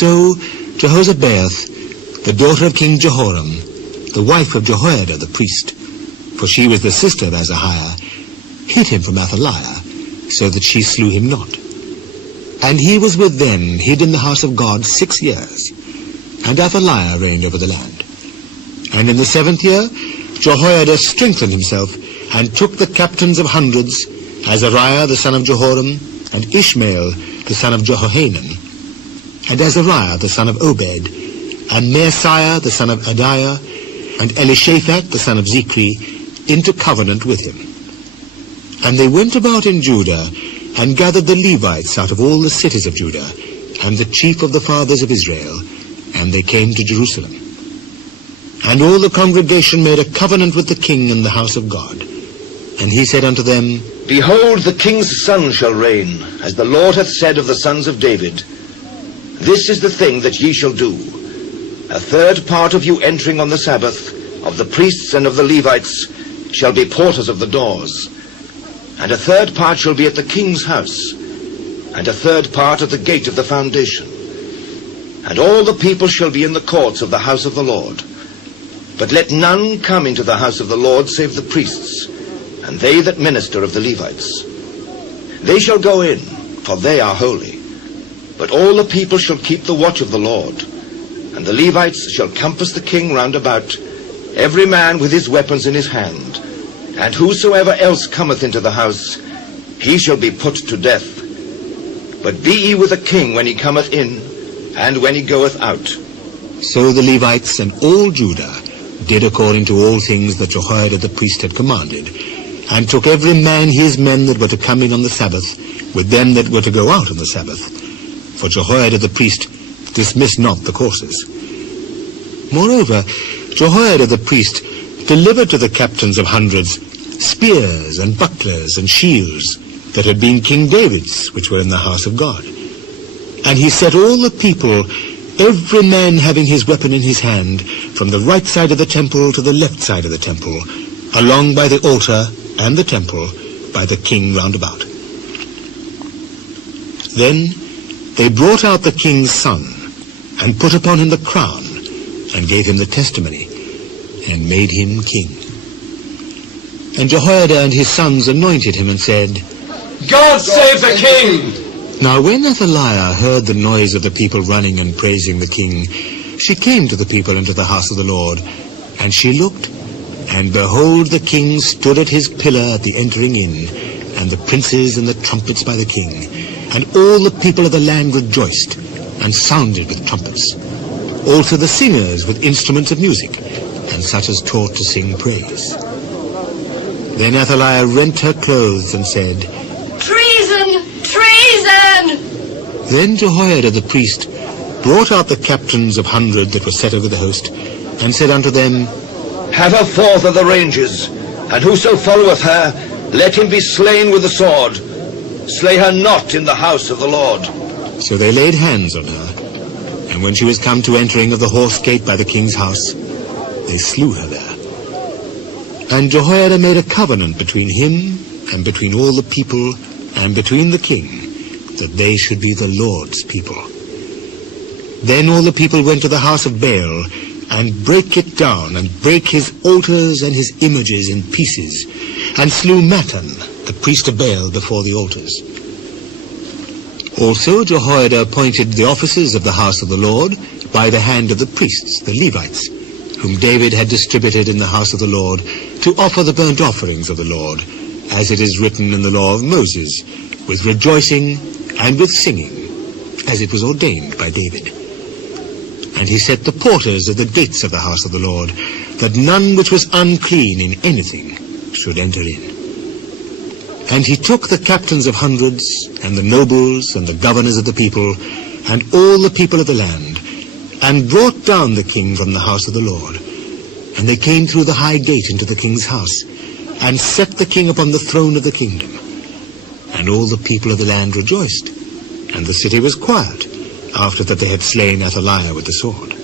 So Jehoshaphat, the daughter of King Jeroham, the wife of Jehoiada the priest, for she was the sister of Azariah, hid him from Athaliah, so that she slew him not. And he was with them hid in the house of God 6 years, and Athaliah reigned over the land. And in the 7th year Jehoiada strengthened himself, and took the captains of hundreds, Azariah the son of Jehoram, and Ishmael the son of Jehohanan, and Azariah the son of Obed, and Maaseiah the son of Adaiah, and Elishaphat the son of Zichri, into covenant with him. And they went about in Judah, and gathered the Levites out of all the cities of Judah, and the chief of the fathers of Israel, and they came to Jerusalem. And all the congregation made a covenant with the king in the house of God. And he said unto them, Behold, the king's son shall reign, as the Lord hath said of the sons of David. This is the thing that ye shall do. 1/3 part of you entering on the Sabbath, of the priests and of the Levites, shall be porters of the doors. And 1/3 part shall be at the king's house, and 1/3 part at the gate of the foundation. And all the people shall be in the courts of the house of the Lord. But let none come into the house of the Lord save the priests, and they that minister of the Levites. They shall go in, for they are holy. But all the people shall keep the watch of the Lord. And the Levites shall compass the king round about, every man with his weapons in his hand. And whosoever else cometh into the house, he shall be put to death. But be ye with the king when he cometh in, and when he goeth out. So the Levites and all Judah did according to all things that Jehoiada the priest had commanded, and took every man his men that were to come in on the Sabbath, with them that were to go out on the Sabbath. For Jehoiada the priest dismissed not the courses. Moreover, Jehoiada the priest delivered to the captains of hundreds spears and bucklers and shields that had been King David's, which were in the house of God. And he set all the people, every man having his weapon in his hand, from the right side of the temple to the left side of the temple, along by the altar and the temple, by the king round about. Then they brought out the king's son, and put upon him the crown, and gave him the testimony, and made him king. And Jehoiada and his sons anointed him, and said, God save the king! Now when Athaliah heard the noise of the people running and praising the king, she came to the people into the house of the Lord, and she looked, and behold, the king stood at his pillar at the entering in, and the princes and the trumpets by the king. And all the people of the land rejoiced, and sounded with trumpets. Also the singers with instruments of music, and such as taught to sing praise. Then Athaliah rent her clothes, and said, Treason! Treason! Then Jehoiada the priest brought out the captains of hundred that were set over the host, and said unto them, Have her forth of the ranges, and whoso followeth her, let him be slain with the sword. Slay her not in the house of the Lord. So they laid hands on her, and when she was come to entering of the horse gate by the king's house, they slew her there. And Jehoiada made a covenant between him, and between all the people, and between the king, that they should be the Lord's people. Then all the people went to the house of Baal, and brake it down, and brake his altars and his images in pieces, and slew Mattan, the priest of Baal, before the altars. Also Jehoiada appointed the officers of the house of the Lord by the hand of the priests, the Levites, whom David had distributed in the house of the Lord, to offer the burnt offerings of the Lord, as it is written in the law of Moses, with rejoicing and with singing, as it was ordained by David. And he set the porters at the gates of the house of the Lord, that none which was unclean in anything should enter in. And he took the captains of hundreds, and the nobles, and the governors of the people, and all the people of the land, and brought down the king from the house of the Lord. And they came through the high gate into the king's house, and set the king upon the throne of the kingdom. And all the people of the land rejoiced, and the city was quiet, after that they had slain Athaliah with the sword.